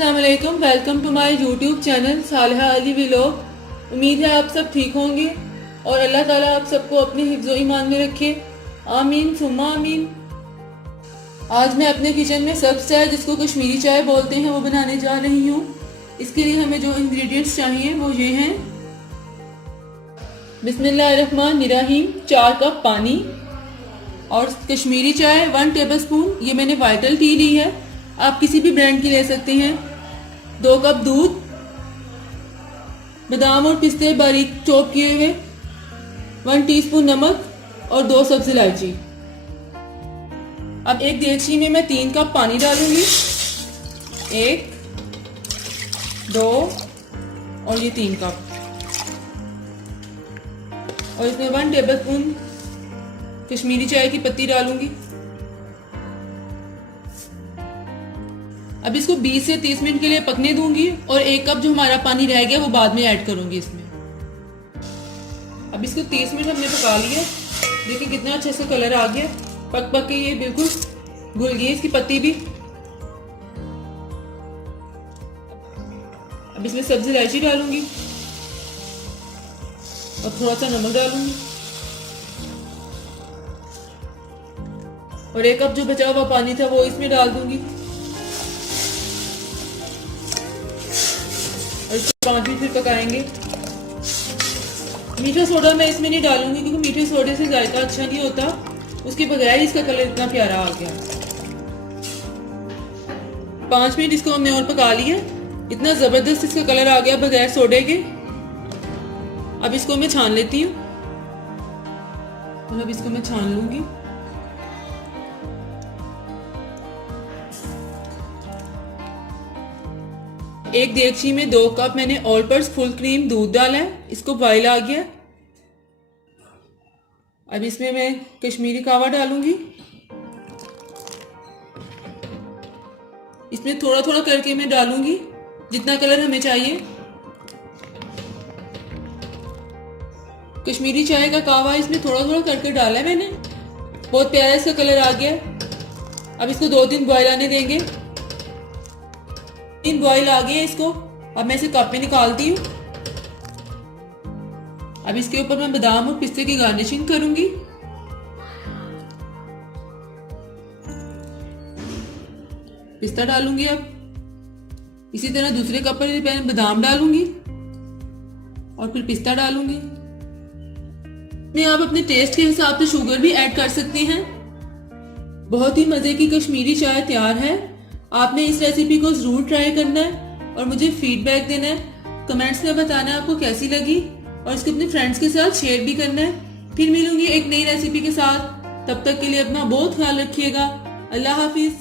अस्सलाम वालेकुम, welcome to my YouTube channel Saliha Ali vlog. उम्मीद है आप सब ठीक होंगे और अल्लाह ताला आप सबको अपने हिफ्ज़ो ईमान में रखे, आमीन सुम्मा आमीन। आज मैं अपने किचन में सब्ज़ चाय, जिसको कश्मीरी चाय बोलते हैं, वो बनाने जा रही हूँ। इसके लिए हमें जो इंग्रेडिएंट्स चाहिए वो ये हैं। बिस्मिल्लाहिर्रहमानिर्रहीम। 4 कप पानी और कश्मीरी चाय 1 टेबलस्पून, ये मैंने वाइटल टी ली है, आप किसी भी ब्रांड की ले सकते हैं। 2 कप दूध, बादाम और पिस्ते बारीक चॉप किए हुए, 1 टीस्पून नमक और 2 सब्ज इलायची। अब एक देगची में मैं 3 कप पानी डालूंगी, 1, 2 और ये 3 कप, और इसमें 1 टेबलस्पून कश्मीरी चाय की पत्ती डालूंगी। अब इसको 20 से 30 मिनट के लिए पकने दूंगी और 1 कप जो हमारा पानी रह गया वो बाद में ऐड करूंगी इसमें। अब इसको 30 मिनट हमने पका लिया, देखिए कितना अच्छे से कलर आ गया, पक पक के ये बिल्कुल घुल गई इसकी पत्ती भी। अब इसमें सब्जी इलायची डालूंगी और थोड़ा सा नमक डालूंगी और 1 कप जो बचा हुआ पानी था वो इसमें डाल दूंगी और इसको 5 मिनट फिर पकाएंगे। मीठा सोडा मैं इसमें नहीं डालूंगी क्योंकि मीठे सोडे से जायका अच्छा नहीं होता, उसके बगैर इसका कलर इतना प्यारा आ गया। 5 मिनट इसको हमने और पका लिया, इतना जबरदस्त इसका कलर आ गया बगैर सोडे के। अब इसको मैं छान लेती हूँ, अब इसको मैं छान लूंगी। एक देगची में 2 कप मैंने ऑल पर्पस फुल क्रीम दूध डाला है, इसको बॉयल आ गया। अब इसमें मैं कश्मीरी कावा डालूंगी, इसमें थोड़ा थोड़ा करके मैं डालूंगी जितना कलर हमें चाहिए। कश्मीरी चाय का कावा इसमें थोड़ा थोड़ा करके डाला है मैंने, बहुत प्यारा इसका कलर आ गया। अब इसको 2-3 बॉयल आने देंगे। 3 बॉयल आ गए इसको, अब मैं इसे कप में निकालती हूँ। अब इसके ऊपर मैं बादाम और पिस्ते की गार्निशिंग करूंगी। पिस्ता डालूंगी, अब इसी तरह दूसरे कप पर मैं बादाम डालूंगी और फिर पिस्ता डालूंगी। में आप अपने टेस्ट के हिसाब से शुगर भी ऐड कर सकते हैं। बहुत ही मजे की कश्मीरी चाय तैयार है। आपने इस रेसिपी को जरूर ट्राई करना है और मुझे फीडबैक देना है, कमेंट्स में बताना है आपको कैसी लगी और इसको अपने फ्रेंड्स के साथ शेयर भी करना है। फिर मिलूंगी एक नई रेसिपी के साथ, तब तक के लिए अपना बहुत ख्याल रखिएगा। अल्लाह हाफिज।